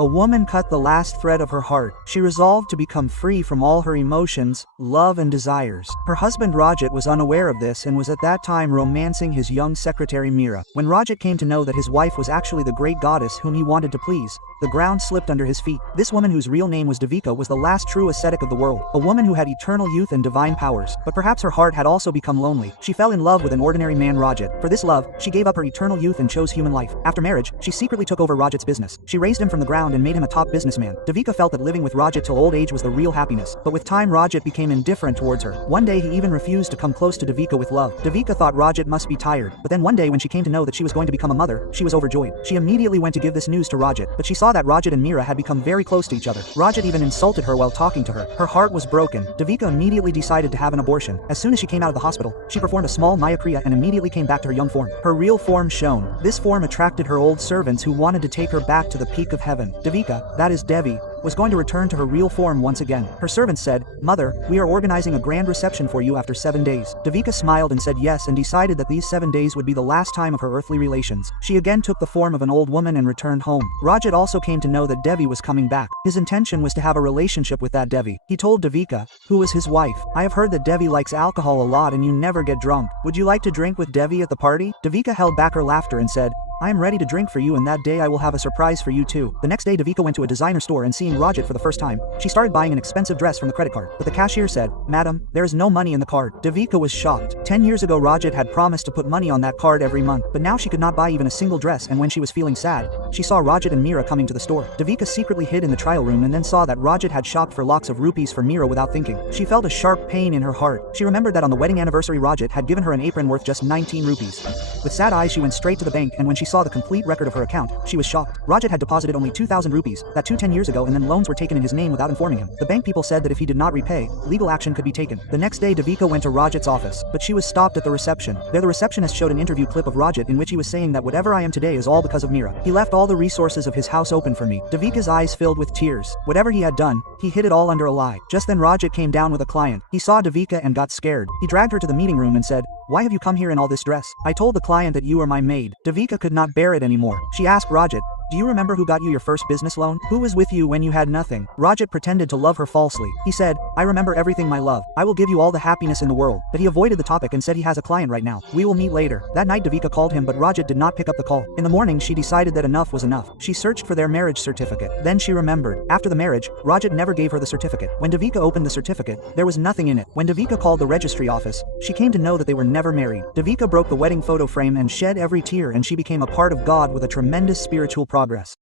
A woman cut the last thread of her heart. She resolved to become free from all her emotions, love and desires. Her husband Rajat was unaware of this and was at that time romancing his young secretary Meera. When Rajat came to know that his wife was actually the great goddess whom he wanted to please, the ground slipped under his feet. This woman, whose real name was Devika, was the last true ascetic of the world, a woman who had eternal youth and divine powers. But perhaps her heart had also become lonely. She fell in love with an ordinary man, Rajat. For this love, she gave up her eternal youth and chose human life. After marriage, she secretly took over Rajat's business. She raised him from the ground and made him a top businessman. Devika felt that living with Rajat till old age was the real happiness. But with time, Rajat became indifferent towards her. One day he even refused to come close to Devika with love. Devika thought Rajat must be tired, but then one day when she came to know that she was going to become a mother, she was overjoyed. She immediately went to give this news to Rajat, but she saw that Rajat and Meera had become very close to each other. Rajat even insulted her while talking to her. Her heart was broken. Devika immediately decided to have an abortion. As soon as she came out of the hospital, she performed a small Maya Kriya and immediately came back to her young form. Her real form shone. This form attracted her old servants who wanted to take her back to the peak of heaven. Devika, that is Devi, was going to return to her real form once again. Her servants said, "Mother, we are organizing a grand reception for you after 7 days." Devika smiled and said yes and decided that these 7 days would be the last time of her earthly relations. She again took the form of an old woman and returned home. Rajat also came to know that Devi was coming back. His intention was to have a relationship with that Devi. He told Devika, who was his wife, "I have heard that Devi likes alcohol a lot and you never get drunk. Would you like to drink with Devi at the party?" Devika held back her laughter and said, "I am ready to drink for you, and that day I will have a surprise for you too." The next day Devika went to a designer store and seeing Rajat for the first time, she started buying an expensive dress from the credit card. But the cashier said, "Madam, there is no money in the card." Devika was shocked. 10 years ago Rajat had promised to put money on that card every month, but now she could not buy even a single dress, and when she was feeling sad, she saw Rajat and Meera coming to the store. Devika secretly hid in the trial room and then saw that Rajat had shopped for lakhs of rupees for Meera without thinking. She felt a sharp pain in her heart. She remembered that on the wedding anniversary Rajat had given her an apron worth just 19 rupees. With sad eyes she went straight to the bank, and when she saw the complete record of her account, she was shocked. Rajat had deposited only 2,000 rupees, that too 10 years ago, and then loans were taken in his name without informing him. The bank people said that if he did not repay, legal action could be taken. The next day Devika went to Rajat's office, but she was stopped at the reception. There the receptionist showed an interview clip of Rajat in which he was saying that whatever I am today is all because of Meera. He left all the resources of his house open for me. Devika's eyes filled with tears. Whatever he had done, he hid it all under a lie. Just then Rajat came down with a client. He saw Devika and got scared. He dragged her to the meeting room and said, "Why have you come here in all this dress? I told the client that you are my maid." Devika could not bear it anymore. She asked Rajat, "Do you remember who got you your first business loan? Who was with you when you had nothing?" Rajat pretended to love her falsely. He said, "I remember everything, my love. I will give you all the happiness in the world." But he avoided the topic and said he has a client right now. "We will meet later." That night Devika called him, but Rajat did not pick up the call. In the morning she decided that enough was enough. She searched for their marriage certificate. Then she remembered. After the marriage, Rajat never gave her the certificate. When Devika opened the certificate, there was nothing in it. When Devika called the registry office, she came to know that they were never married. Devika broke the wedding photo frame and shed every tear, and she became a part of God with a tremendous spiritual progress.